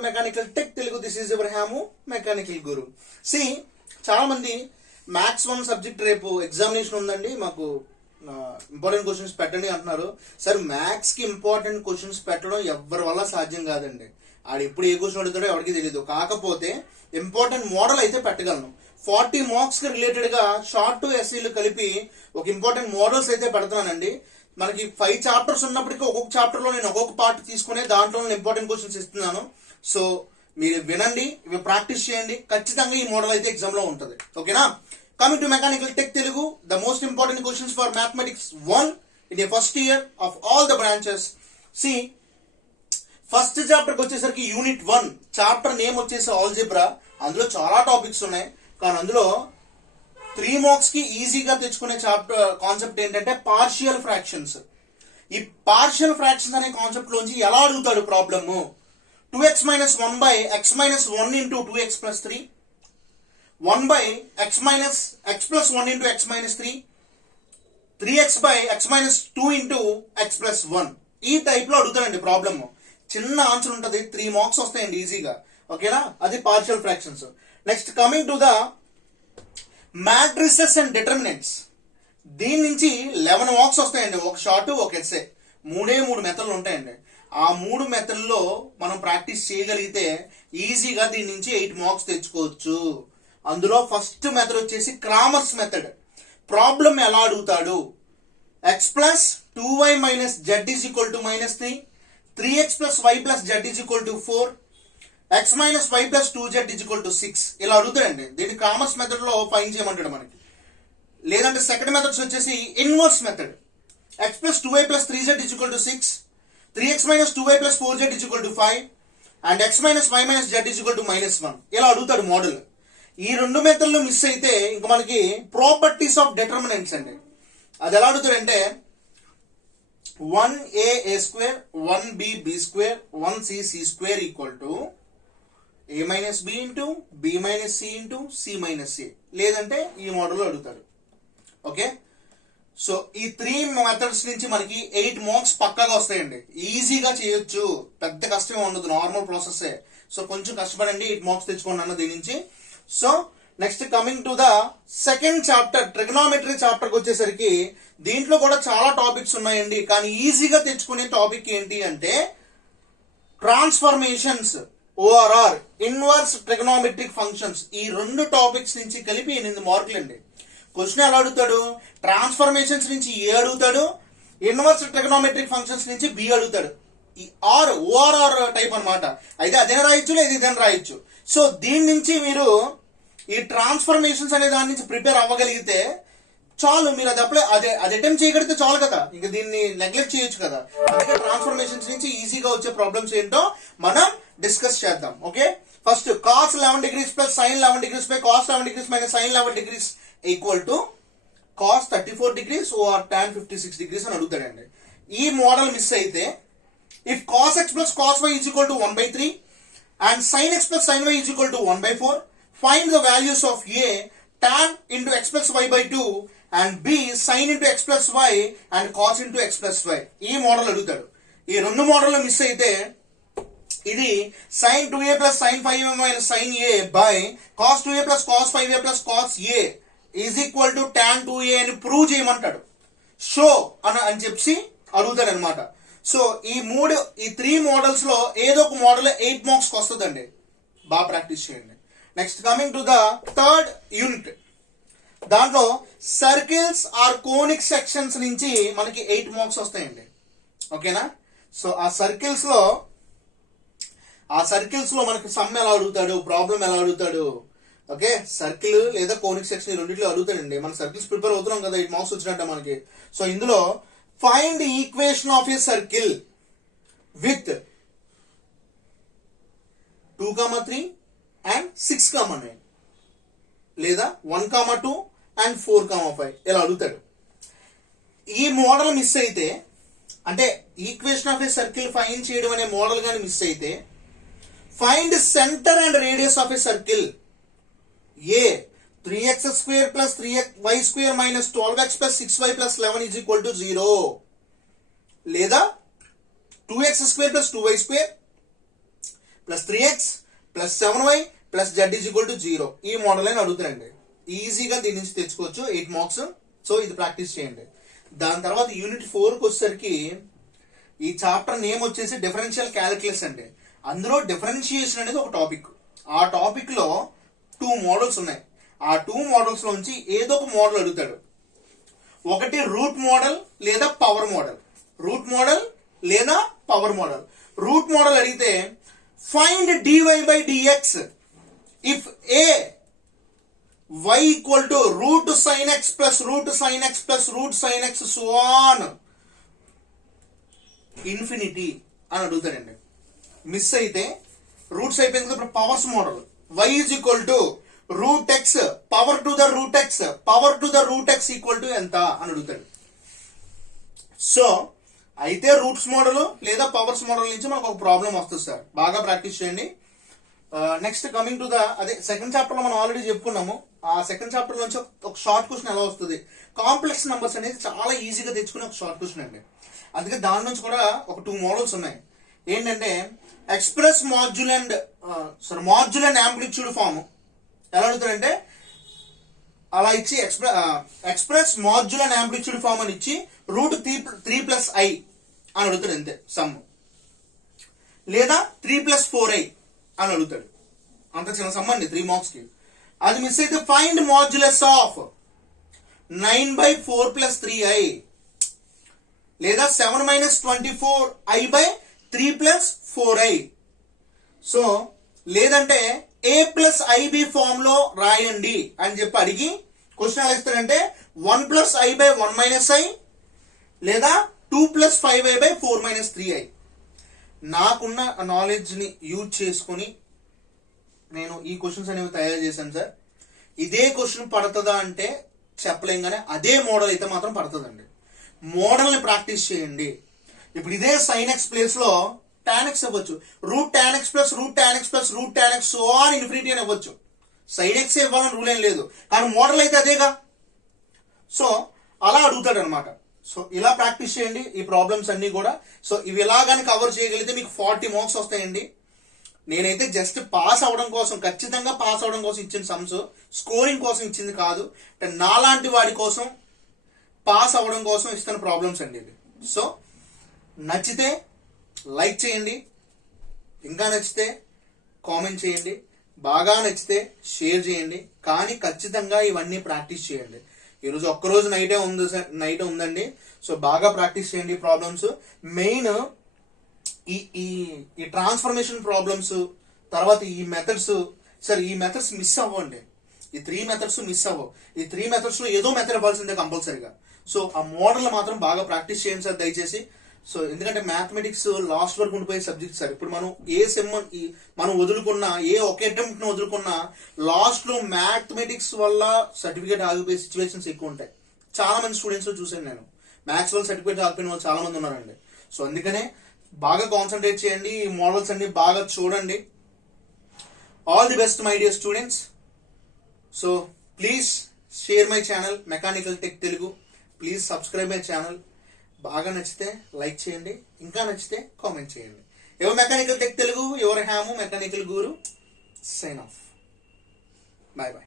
to Mechanical Tech Telugu. This is Abrahamu, Mechanical Guru. See, చాలా మంది maths 1 subject రేపు examination ఉందండి, మాకు ఇంపార్టెంట్ క్వశ్చన్స్ పెట్టండి అంటున్నారు. సార్ మ్యాథ్స్ కి ఇంపార్టెంట్ క్వశ్చన్స్ పెట్టడం ఎవరి వల్ల సాధ్యం కాదండి. ఆడు ఎప్పుడు ఏ క్వశ్చన్ అడుగుతాడో ఎవరికి తెలియదు. కాకపోతే ఇంపార్టెంట్ మోడల్ అయితే పెట్టగలను. 40 మార్క్స్ కి రిలేటెడ్ గా షార్ట్ టు ఎస్సీలు కలిపి ఒక ఇంపార్టెంట్ మోడల్స్ అయితే పెడతానండి. మనకి 5 చాప్టర్స్ ఉన్నప్పటికీ ఒక్కొక్క చాప్టర్ లో నేను ఒక్కొక్క పార్ట్ తీసుకునే దాంట్లో ఇంపార్టెంట్ క్వశ్చన్స్ ఇస్తున్నాను. సో మీరు వినండి, ఇవి ప్రాక్టీస్ చేయండి, ఖచ్చితంగా ఈ మోడల్ అయితే ఎగ్జామ్ లో ఉంటుంది. ఓకేనా? Coming to mechanical tech Telugu, the most important questions for mathematics 1 in the first year of all the branches. సి ఫస్ట్ చాప్టర్ కి వచ్చేసరికి యూనిట్ 1 చాప్టర్ నేమ్ వచ్చేసి ఆల్జిబ్రా. అందులో చాలా టాపిక్స్ ఉన్నాయి, కానీ అందులో 3 మార్క్స్ కి ఈజీగా తెచ్చుకునే చాప్టర్ కాన్సెప్ట్ ఏంటంటే పార్షియల్ ఫ్రాక్షన్స్. ఈ పార్షియల్ ఫ్రాక్షన్స్ అనే కాన్సెప్ట్ లోంచి ఎలా అడుగుతాడు problem? 2x minus 1 by x minus 1 into 2x plus 3, 1 by x minus x plus 1 into x minus 3, 3x by x minus 2 into x plus 1. ఈ type లో అడుగుతాడండి problem. చిన్న answer ఉంటుంది, 3 marks వస్తాయండి ఈజీగా. ఓకేనా? అది partial fractions. Next coming to the matrices and determinants. దీని నుంచి 11 మార్క్స్ వస్తాయండి. ఒక షార్ట్, ఒక ఎస్సే, 3 మెథడ్లు ఉంటాయండి. ఆ 3 మెథడ్లో మనం ప్రాక్టీస్ చేయగలిగితే ఈజీగా దీని నుంచి 8 మార్క్స్ తెచ్చుకోవచ్చు. అందులో ఫస్ట్ మెథడ్ వచ్చేసి క్రామర్స్ మెథడ్. ప్రాబ్లం ఎలా అడుగుతాడు? x plus 2y minus z is equal to -3, 3x plus y plus z is equal to 4, x minus y plus 2z is equal to 6 ఇలా అడుగుతాయండి. దీన్ని కామర్స్ మెథడ్ లో find చేయమంటాడు మనకి. లేదంటే second methods వచ్చేసి inverse method. x plus 2y plus 3z is equal to 6, 3x minus 2y plus 4z is equal to 5 and x minus y minus z is equal to -1 ఇలా అడుగుతాడు model. ఈ 2 మెథడ్లు miss అయితే ఇంకా మనకి properties of determinants అండి. అది ఎలా అడుగుతాడంటే 1a square 1b b square 1c c square equal to a minus b into b minus c into c minus a. లేదంటే ఈ మోడల్లో అడుగుతాడు. ఓకే, సో ఈ 3 మెథడ్స్ నుంచి మనకి 8 మార్క్స్ పక్కాగా వస్తాయండి. ఈజీగా చేయొచ్చు, పెద్ద కష్టమే ఉండదు, నార్మల్ ప్రాసెస్. సో కొంచెం కష్టపడండి, 8 మార్క్స్ తెచ్చుకోండి అన్న దీని నుంచి. So next coming to the second chapter, trigonometry చాప్టర్కి వచ్చేసరికి దీంట్లో కూడా చాలా టాపిక్స్ ఉన్నాయండి. కానీ ఈజీగా తెచ్చుకునే టాపిక్ ఏంటి అంటే transformations, ORR, inverse trigonometric functions. ఈ 2 టాపిక్స్ నుంచి కలిపి 8 మార్కులు అండి. క్వశ్చన్ ఎలా అడుగుతాడు? ట్రాన్స్ఫర్మేషన్స్ నుంచి ఏ అడుగుతాడు, ఇన్వర్స్ ట్రిగనోమెట్రిక్ ఫంక్షన్స్ నుంచి బి అడుగుతాడు. ఈ ఆర్ ఓఆర్ఆర్ టైప్ అనమాట. అయితే అదేనా రాయొచ్చు, లేదు ఇదేనా రాయొచ్చు. సో దీని నుంచి మీరు ఈ ట్రాన్స్ఫర్మేషన్స్ అనే దాని నుంచి ప్రిపేర్ అవ్వగలిగితే చాలు. మీరు అది అటెంప్ట్ చేయగలిగితే చాలు కదా, ఇంకా దీన్ని నెగ్లెక్ట్ చేయొచ్చు కదా. అందుకే ట్రాన్స్ఫర్మేషన్స్ నుంచి ఈజీగా వచ్చే ప్రాబ్లమ్స్ ఏంటో మనం డిస్కస్ చేద్దాం. Okay, first cos 11 degrees plus sin 11 degrees by cos 11 degrees minus sin 11 degrees equal to cos 34 degrees or tan 56 degrees అని అడుగుతాడండి. ఈ మోడల్ మిస్ అయితే if cos x plus cos y is equal to 1/3 and sin x plus sin y is equal to 1/4, find the values of a tan into x plus y by 2 and b sin into x plus y and cos into x plus y. ఈ model అడుగుతాడు. ఈ 2 model miss అయితే ఇది sin 2a plus sin 5a minus sin a by cos 2a plus cos 5a plus cos a is equal to tan 2a అని prove చేయమంటాడు. Show అని చెప్పి అడుగుతాడు అనమాట. సో ఈ 3 మోడల్స్ లో ఏదో ఒక మోడల్ 8 మార్క్స్ వస్తుందండి. బాగా ప్రాక్టీస్ చేయండి. Next coming to the third unit, దాంట్లో సర్కిల్స్ ఆర్ కోనిక్ సెక్షన్స్ నుంచి మనకి 8 మార్క్స్ వస్తాయండి. ఓకేనా? సో ఆ సర్కిల్స్ లో మనకి సమ్ ఎలా అడుగుతాడు, ప్రాబ్లం ఎలా అడుగుతాడు. ఓకే, సర్కిల్ లేదా కోనిక్ సెక్షన్ ఈ రెండింటిలో అడుగుతాడండి. మన సర్కిల్స్ ప్రిపేర్ అవుతున్నాం కదా, 8 మార్క్స్ వచ్చినట్ట మనకి. సో ఇందులో find equation of a circle with 2,3 and 6,9 లేదా 1,2 and 4,5 ఇలా అడుగుతాడు. ఈ మోడల్ మిస్ అయితే, అంటే equation of a circle find చేయడం అనే మోడల్ కానీ మిస్ అయితే find centre and radius of a circle. A 3x square plus 3y square minus 12x plus 6y plus 11 is equal to 0 లేదా 2x square plus 2y square plus 3x plus 7y plus z is equal to 0 ఈ model అని అడుగుతారండి. ఈజీగా దీని నుంచి తెచ్చుకోవచ్చు 8 marks. So ఇది practice చేయండి. దాని తర్వాత యూనిట్ 4కి వచ్చేసరికి ఈ చాప్టర్ నేమ్ వచ్చేసి డిఫరెన్షియల్ క్యాలిక్యులస్ అండి. అందులో డిఫరెన్షియేషన్ అనేది ఒక టాపిక్. ఆ టాపిక్ లో 2 మోడల్స్ ఉన్నాయి. ఆ 2 మోడల్స్ లోంచి ఏదో ఒక మోడల్ అడుగుతాడు. ఒకటి రూట్ మోడల్ లేదా పవర్ మోడల్. రూట్ మోడల్ లేదా పవర్ మోడల్. రూట్ మోడల్ అడిగితే find dy by dx if a y equal to root sin x plus root sin x plus root sin x so on infinity అని అడుగుతాడండి. Miss అయితే roots అయిపోయింది. ఇప్పుడు powers model y is equal to root x power to the root x power to the root x equal to ఎంత అని అడుగుతాడు. So అయితే roots model లేదా powers model నుంచి మనకు ఒక ప్రాబ్లం వస్తుంది సార్. బాగా ప్రాక్టీస్ చేయండి. నెక్స్ట్ కమింగ్ టు ద అదే సెకండ్ చాప్టర్ లో మనం ఆల్రెడీ చెప్పుకున్నాము. ఆ సెకండ్ చాప్టర్ నుంచి ఒక షార్ట్ క్వశ్చన్ ఎలా వస్తుంది, కాంప్లెక్స్ నంబర్స్ అనేది చాలా ఈజీగా తెచ్చుకునే ఒక షార్ట్ క్వశ్చన్ అండి. అందుకే దాని నుంచి కూడా ఒక 2 మోడల్స్ ఉన్నాయి. ఏంటంటే express module and amplitude form ఎలా అడుగుతారంటే అలా ఇచ్చి express module and amplitude form అని ఇచ్చి రూట్ 3 ప్లస్ ఐ అని అడుగుతాడు అంతే సమ్, లేదా 3 ప్లస్ 4i అని అడుగుతాడు. అంత చిన్న సమ్ అండి 3 మార్క్స్ కి. అది మిస్ అయితే find modulus of 9 by 4 plus 3i లేదా 7 minus 24i by 3 plus 4i. So లేదంటే a plus ib ఫామ్ లో రాయండి అని చెప్పి అడిగి క్వశ్చన్ ఎలా ఇస్తారంటే 1 plus i by 1 minus i లేదా 2 plus 5i by 4 minus 3i. నాకున్న నాలెడ్జ్ ని యూజ్ చేసుకుని నేను ఈ క్వశ్చన్స్ అనేవి తయారు చేశాను సార్. ఇదే క్వశ్చన్ పడుతుందా అంటే చెప్పలేం, కానీ అదే మోడల్ అయితే మాత్రం పడుతుందండి. మోడల్ ని ప్రాక్టీస్ చేయండి. ఇప్పుడు ఇదే సైన్ ఎక్స్ ప్లేస్ లో tan x ఇవ్వచ్చు, root tan x plus root tan x plus root tan x so on infinity అని ఇవ్వచ్చు. సైన్ ఎక్స్ ఇవ్వాలని రూల్ ఏం లేదు, కానీ మోడల్ అయితే అదేగా. సో అలా అడుగుతాడు అనమాట. సో ఇలా ప్రాక్టీస్ చేయండి ఈ ప్రాబ్లమ్స్ అన్ని కూడా. సో ఇవి ఇలాగానే కవర్ చేయగలిగితే మీకు 40 మార్క్స్ వస్తాయండి. నేనైతే జస్ట్ పాస్ అవడం కోసం, ఖచ్చితంగా పాస్ అవడం కోసం ఇచ్చిన సమ్స్, స్కోరింగ్ కోసం ఇచ్చింది కాదు. నాలాంటి వాడి కోసం పాస్ అవ్వడం కోసం ఇస్తున్న ప్రాబ్లమ్స్ అండి ఇది. సో నచ్చితే లైక్ చేయండి, ఇంకా నచ్చితే కామెంట్ చేయండి, బాగా నచ్చితే షేర్ చేయండి. కానీ ఖచ్చితంగా ఇవన్నీ ప్రాక్టీస్ చేయండి. ఈరోజు ఒక్కరోజు నైటే ఉందండి. సో బాగా ప్రాక్టీస్ చేయండి ప్రాబ్లమ్స్. మెయిన్ ఈ ట్రాన్స్ఫర్మేషన్ ప్రాబ్లమ్స్, తర్వాత ఈ మెథడ్స్. సార్ ఈ మెథడ్స్ మిస్ అవ్వండి. ఈ 3 మెథడ్స్ మిస్ అవ్వవు. ఈ 3 మెథడ్స్ లో ఏదో మెథడ్ ఇవ్వాల్సిందే కంపల్సరీగా. సో ఆ మోడల్ మాత్రం బాగా ప్రాక్టీస్ చేయండి సార్ దయచేసి. సో ఎందుకంటే మ్యాథమెటిక్స్ లాస్ట్ వరకు ఉండిపోయే సబ్జెక్ట్ సార్. ఇప్పుడు మనం ఏ సెమ్ మనం వదులుకున్నా, ఏ ఒక అటెంప్ట్ ను వదులుకున్నా, లాస్ట్ లో మ్యాథమెటిక్స్ వల్ల సర్టిఫికేట్ ఆగిపోయే సిచ్యువేషన్స్ ఎక్కువ ఉంటాయి. చాలా మంది స్టూడెంట్స్ లో చూసాను నేను, మ్యాథ్స్ వల్ల సర్టిఫికేట్ ఆగిపోయిన వాళ్ళు చాలా మంది ఉన్నారండి. సో అందుకనే బాగా కాన్సన్ట్రేట్ చేయండి, ఈ మోడల్స్ అన్ని బాగా చూడండి. All the best my dear students. So please share my channel mechanical tech Telugu. Please subscribe my channel. బాగా నచ్చితే లైక్ చేయండి, ఇంకా నచ్చితే కామెంట్ చేయండి. ఎవరు మెకానికల్ టెక్ తెలుగు, ఎవరు హ్యాము mechanical Guru. Sign off. Bye bye.